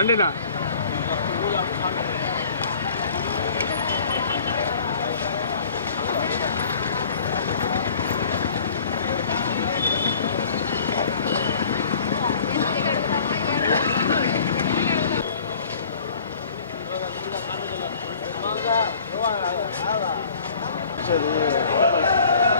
ரெண்டுண்ணா சரி.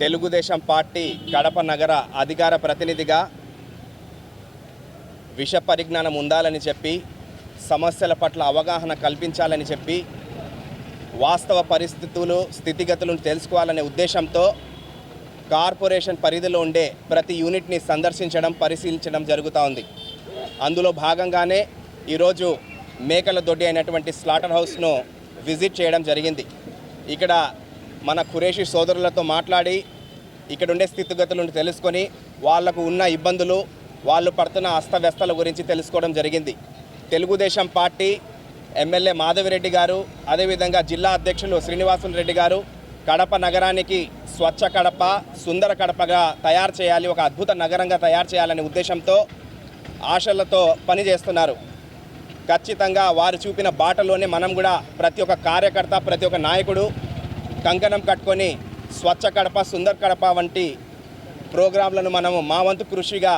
తెలుగుదేశం పార్టీ కడప నగర అధికార ప్రతినిధిగా విష పరిజ్ఞానం ఉండాలని చెప్పి సమస్యల పట్ల అవగాహన కల్పించాలని చెప్పి వాస్తవ పరిస్థితులు స్థితిగతులను తెలుసుకోవాలనే ఉద్దేశంతో కార్పొరేషన్ పరిధిలో ఉండే ప్రతి యూనిట్ని సందర్శించడం పరిశీలించడం జరుగుతూ ఉంది. అందులో భాగంగానే ఈరోజు మేకల దొడ్డి అయినటువంటి స్లాటర్ హౌస్ను విజిట్ చేయడం జరిగింది. ఇక్కడ మన ఖురేషి సోదరులతో మాట్లాడి ఇక్కడ ఉండే స్థితిగతులను తెలుసుకొని వాళ్ళకు ఉన్న ఇబ్బందులు వాళ్ళు పడుతున్న అస్తవ్యస్తల గురించి తెలుసుకోవడం జరిగింది. తెలుగుదేశం పార్టీ ఎమ్మెల్యే మాధవిరెడ్డి గారు అదేవిధంగా జిల్లా అధ్యక్షులు శ్రీనివాసులు రెడ్డి గారు కడప నగరానికి స్వచ్ఛ కడప సుందర కడపగా తయారు చేయాలి ఒక అద్భుత నగరంగా తయారు చేయాలనే ఉద్దేశంతో ఆశలతో పనిచేస్తున్నారు. ఖచ్చితంగా వారు చూపిన బాటలోనే మనం కూడా ప్రతి ఒక్క కార్యకర్త ప్రతి ఒక్క నాయకుడు కంకణం కట్టుకొని స్వచ్ఛ కడప సుందర్ కడప వంటి ప్రోగ్రాంలను మనము మా వంతు కృషిగా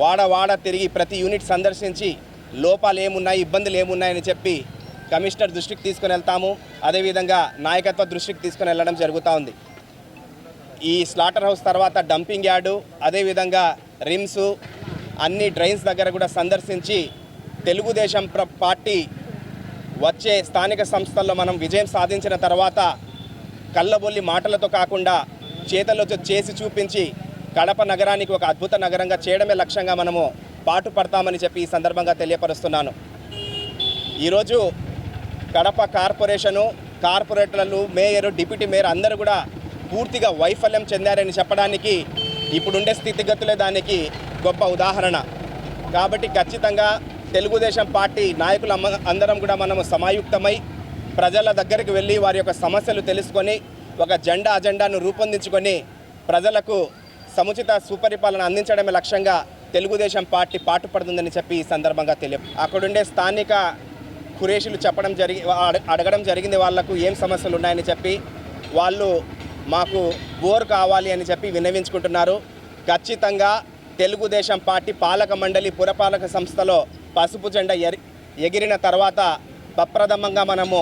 వాడ వాడ తిరిగి ప్రతి యూనిట్ సందర్శించి లోపాలు ఏమున్నాయి ఇబ్బందులు ఏమున్నాయని చెప్పి కమిషనర్ దృష్టికి తీసుకుని వెళ్తాము. అదేవిధంగా నాయకత్వ దృష్టికి తీసుకుని వెళ్ళడం జరుగుతూ ఉంది. ఈ స్లాటర్ హౌస్ తర్వాత డంపింగ్ యార్డు అదేవిధంగా రిమ్స్ అన్ని డ్రైన్స్ దగ్గర కూడా సందర్శించి తెలుగుదేశం ప్ర- పార్టీ వచ్చే స్థానిక సంస్థల్లో మనం విజయం సాధించిన తర్వాత కళ్ళబొల్లి మాటలతో కాకుండా చేతలతో చేసి చూపించి కడప నగరానికి ఒక అద్భుత నగరంగా చేయడమే లక్ష్యంగా మనము పాటు పడతామని చెప్పి ఈ సందర్భంగా తెలియపరుస్తున్నాను. ఈరోజు కడప కార్పొరేషను కార్పొరేటర్లు మేయర్ డిప్యూటీ మేయర్ అందరూ కూడా పూర్తిగా వైఫల్యం చెందారని చెప్పడానికి ఇప్పుడుండే స్థితిగతులే దానికి గొప్ప ఉదాహరణ. కాబట్టి ఖచ్చితంగా తెలుగుదేశం పార్టీ నాయకులు అందరం కూడా మనము సమాయుక్తమై ప్రజల దగ్గరికి వెళ్ళి వారి యొక్క సమస్యలు తెలుసుకొని ఒక జెండా అజెండాను రూపొందించుకొని ప్రజలకు సముచిత సుపరిపాలన అందించడమే లక్ష్యంగా తెలుగుదేశం పార్టీ పాటుపడుతుందని చెప్పి ఈ సందర్భంగా తెలియ అక్కడుండే స్థానిక ఖురేషులు చెప్పడం జరిగి అడ- అడగడం జరిగింది వాళ్ళకు ఏం సమస్యలు ఉన్నాయని చెప్పి వాళ్ళు మాకు బోర్ కావాలి అని చెప్పి విన్నవించుకుంటున్నారు. ఖచ్చితంగా తెలుగుదేశం పార్టీ పాలక మండలి పురపాలక సంస్థలో పసుపు జెండా ఎరి ఎగిరిన తర్వాత పప్రథమంగా మనము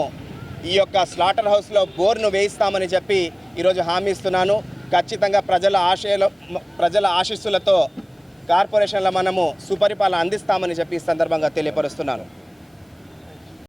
ఈ యొక్క స్లాటర్ హౌస్లో బోర్ను వేయిస్తామని చెప్పి ఈరోజు హామీ ఇస్తున్నాను. ఖచ్చితంగా ప్రజల ఆశయలు ప్రజల ఆశీస్సులతో కార్పొరేషన్లో మనము సుపరిపాలన అందిస్తామని చెప్పి ఈ సందర్భంగా తెలియపరుస్తున్నాను.